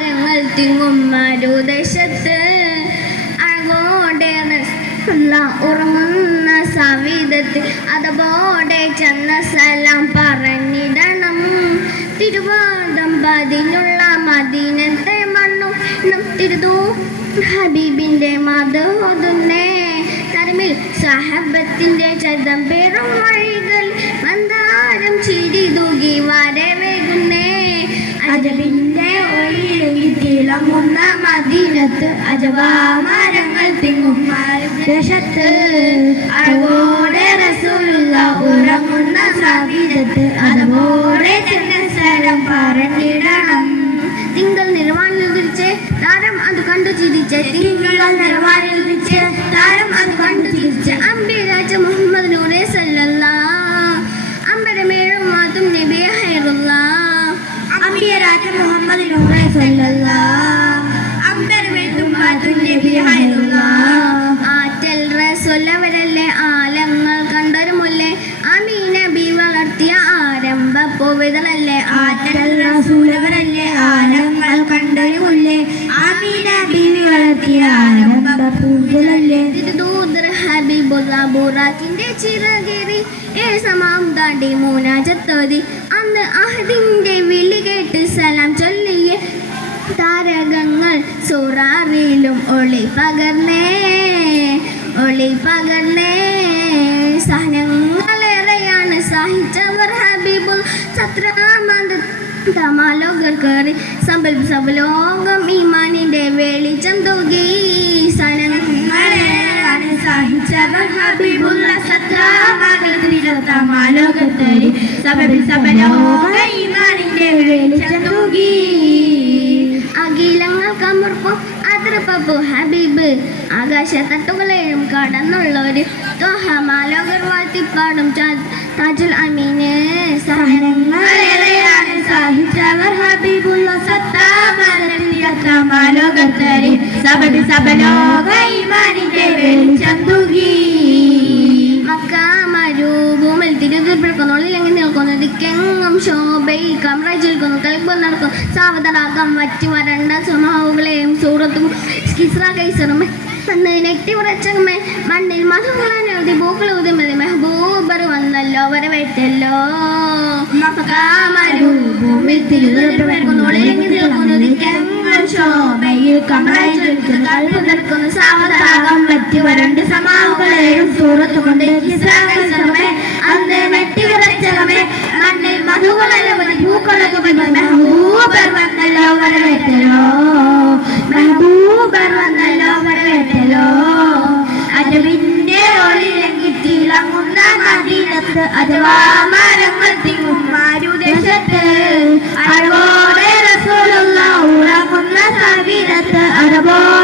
മരങ്ങൾ തിങ്ങും മരുദേശത്ത് അഴകോടെ ഉറങ്ങുന്ന സവിധത്തിൽ അതുപോലെ ചെന്ന സ്ഥലം പറഞ്ഞിടണം. തിരുവാദം പതിനുള്ള മദീനത്തെ മണ്ണും തിരുതൂ ഹബീബിന്റെ മധുതുന്നേ തരമിൽ സഹബത്തിന്റെ ചതം പേറും വഴികൾ മന്ദാരം ചിരി തൂകി വരവേകുന്നേ. അജബിന്റെ ഒളിയിലെങ്കിൽ തിളങ്ങുന്ന മദീനത്ത് അജവാ മരങ്ങൾ തിങ്ങും ദേശത്ത് അഴകോടെ റസൂലുള്ള ഉറങ്ങുന്ന സവിധത്ത് അതുപോലെ ചെന്ന സ്ഥലം പറഞ്ഞിടണം. തിങ്കൾ നിലവാനിൽ ഉദിച്ച് താരം അത് കണ്ടു ചിരിച്ച് തിങ്കൾ നിലവാനിൽ ഉദിച്ച് താരം അത് കണ്ടു ചിരിച്ച് അംബിരാജ മുഹമ്മദ് നൂറെ സല്ലല്ലാഹ് അമ്പരമേഴും മാതും നബി ഹൈറുല്ലാഹ് അംബിരാജ മുഹമ്മദ് നൂറെ സല്ലല്ലാഹ് അമ്പരമേഴും മാതും നബി ഹൈറുല്ലാഹ്. ആറ്റൽ റസൂലവരല്ലേ ആലങ്ങൾ കണ്ടൊരു മുല്ലേ അമീന ബി വളർത്തിയ ആരംഭ പൂവിതളല്ലേ. ആറ്റൽ റസൂലവരല്ലേ ആലങ്ങൾ കണ്ടൊരു മുല്ലേ അമീന ബി വളർത്തിയ ആരംഭ പൂവിതളല്ലേ. തിരുദൂതർ ഹബീബുള്ള ബുറാക്കിന്റെ ചിറകേറി ഏസമാം താണ്ടി മൂനാജത്തോതി അന്ന് അഹദിന്റെ വിളി കേട്ട് സലാം ചൊല്ലിയ താരകങ്ങൾ സൂറാറിലും ഒളി പകർന്നേ സഹനങ്ങളേറെയാണ് സഹിച്ചവർ ഹബീബുൽ സത്രാമാലോകർ കയറി സബലോകം ഈമാനിന്റെ വെളിച്ചം തൂകി. സഹനങ്ങളേറെയാണ് സഹിച്ചവർ ഹബീബുൽ സത്രാമാലോകർ കയറി സബലോകം ഈമാനിന്റെ വെളിച്ചം തൂകി. അഖിലങ്ങൾക്കമർക്കും അതിർപ്പു ഹബീബ് ആകാശത്തട്ടുകളെയും കടന്നുള്ളൊരു ത്വഹമാലോകർ വാഴ്ത്തിപ്പാടും താജുൽ അമീന്. സഹനങ്ങളേറെയാണ് സഹിച്ചവർ ഹബീബുള്ള സത്താമാലോകർ കയറി സബലോക ഈമാനിന്റെ വെളിച്ചം തൂകി. മക്ക മരുഭൂമിൽ തിരുതിർപ്പിൽക്കുന്നുള്ളിലെങ്കിൽ നിൽക്കുന്നു ദിക്കെങ്ങും ശോഭയിൽ കമ്രജിൽക്കുന്നു കളിപ്പോൾ നടക്കും സാവധാനം വറ്റി വരണ്ട സ്വഭാവങ്ങളെയും സൂറത്തും കിസ്ര കൈസറും നെറ്റി ഉറച്ചമേ മണ്ണിൽ മധുകളി പൂക്കളൂതി മതി മെഹബൂബർ വന്നല്ലോ വരവേറ്റല്ലോ. മരുഭൂമിൽ തിരുതിർപ്പിൽക്കുന്നുള്ളിലെങ്കിൽ നിൽക്കുന്നു ദിക്കെങ്ങും ശോഭയിൽ കമ്രജിൽക്കുന്നു കളിപ്പോൾ നടക്കുന്നു സാവധാനം വറ്റി വരണ്ട സ്വഭാവങ്ങളെയും സൂറത്തും കൊണ്ട് കിസ്ര കൈസറുമേ അന്ന് വെട്ടി ഉറച്ചമേ മണ്ണിൽ മധുകളി പൂക്കളൊക്കെ മെഹബൂബർ വന്നല്ലോ വരവേറ്റല്ലോ മെഹബൂബർ വന്നല്ലോ വരവേറ്റല്ലോ. അജബിന്റെ ഒളിലെങ്കിൽ തിളങ്ങുന്ന മദീനത്ത് അഥവാ മരങ്ങൾ തിങ്ങും മാരുദേശത്ത് അഴകോടെ റസൂലുള്ള ഉറങ്ങുന്ന സവിധത്ത് അതുപോലെ